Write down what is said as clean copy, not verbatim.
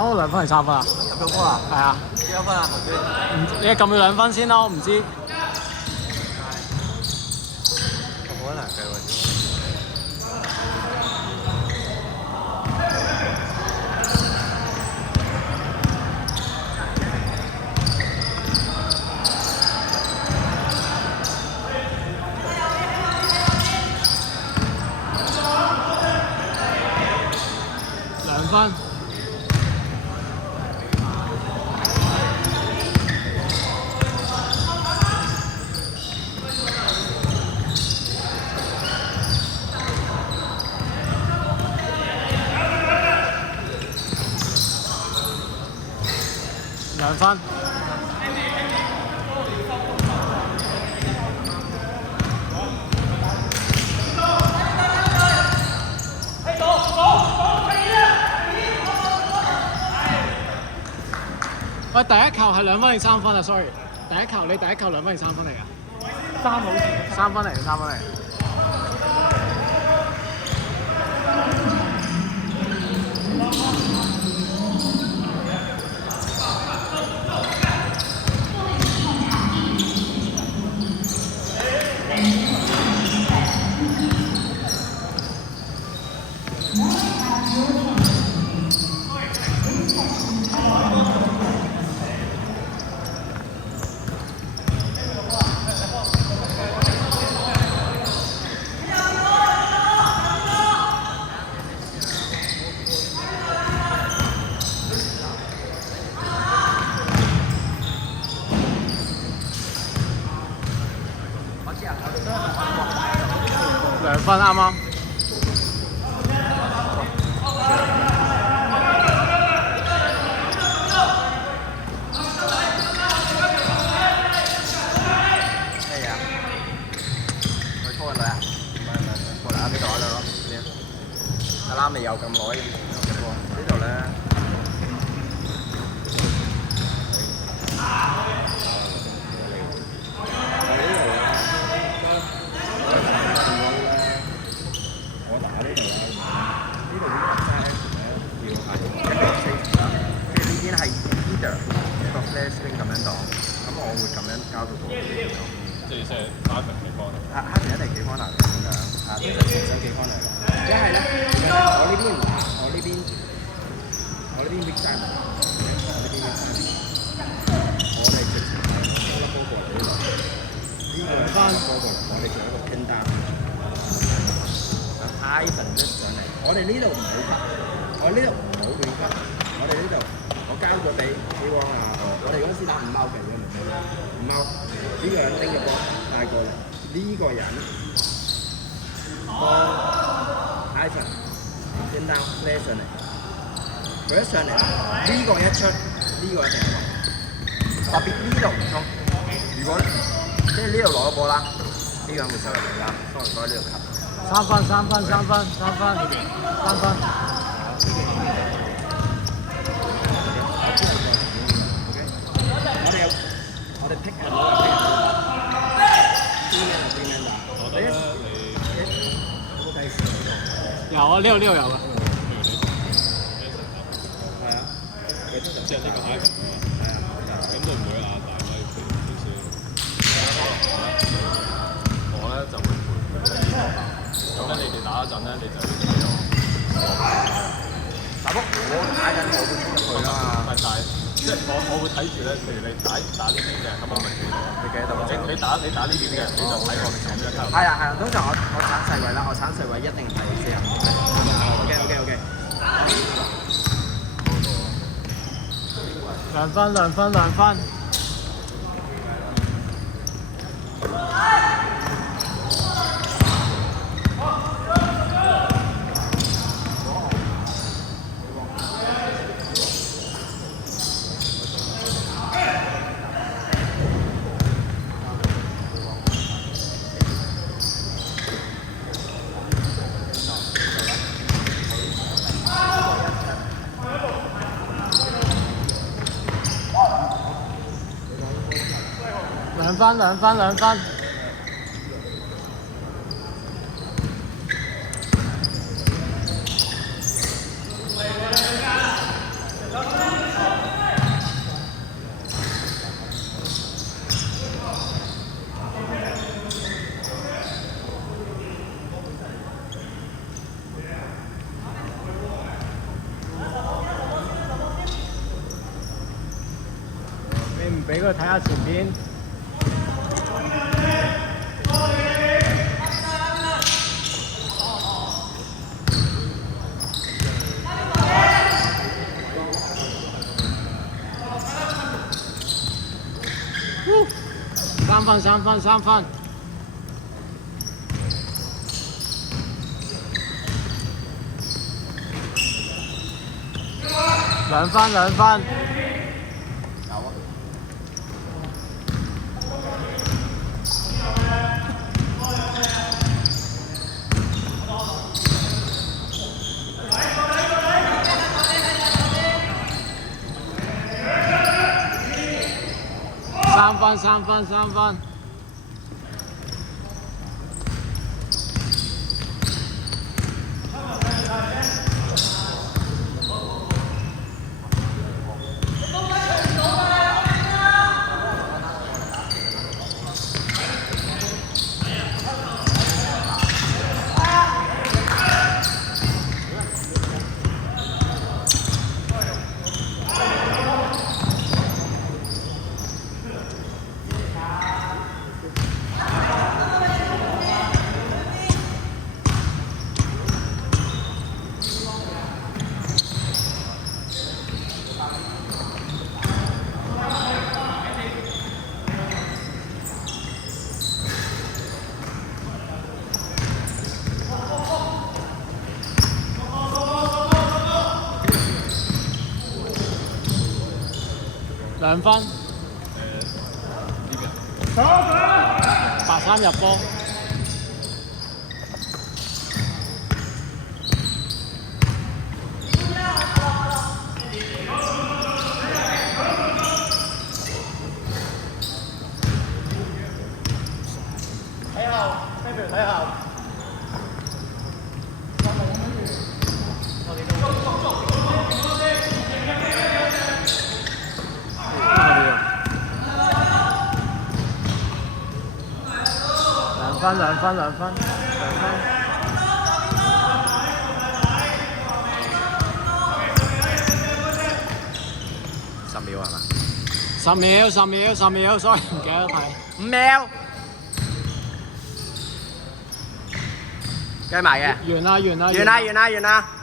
哦，2分定3分啊？入咗波啦？係啊。幾多分啊？頭先？你撳佢2分先咯，唔知。好難計喎。2分。2分。喂，第一球係2分定3分啊 ？sorry， 第一球2分定3分嚟㗎？3好似。3分嚟，3分嚟。2分啱啱。咩嘢啊？佢拖緊女啊？唔係，過嚟呢度咯。阿拉未有咁耐呢度咧。咁樣擋，咁我會咁樣交到過去。即係打平幾方啊？黑田一定幾方難咁樣，通常成身幾方難。一係咧，我呢邊唔打，我呢邊 weak side 唔打，我呢邊 weak side 唔打。我哋直接收粒波過嚟呢度，呢個翻過嚟，我哋做一個拼單。Ivan 一上嚟，我哋呢度唔好急，我呢度唔好亂急，我哋呢度。我交咗俾 A1啊！我哋嗰陣時打5貓嘅，如果唔好5貓呢個人拎嘅波帶過嚟，呢個人幫 Ivan 先單 play 上嚟，佢一上嚟呢個一出，呢個一定係特別呢度唔通。如果即係呢度攞咗波啦，呢個人會收入嚟啦，當然該呢度吸。3分3分3分3分3分。我哋 pick 人，邊人有啊，呢度有啊。係啊，即係呢個 Ivan 係啊，咁都唔會啊，大威我咧就會陪佢咁咧你哋打一陣咧，你就要睇我。大福，我打緊我會入去啦嘛。但係即係我會睇住咧，譬如你打呢邊嘅，咁我咪企度。你記得到啦。你打呢邊嘅，你就睇我哋咁樣球。係啊係啊，通常我鏟細位啦，我鏟細位一定係4人。OK。2分2分2分。2分。俾佢睇下前邊。3分。2分。3分。2分。83入波。睇後。2分。10秒係嘛10秒 ，sorry 唔記得睇。？5秒，計埋嘅。完啦。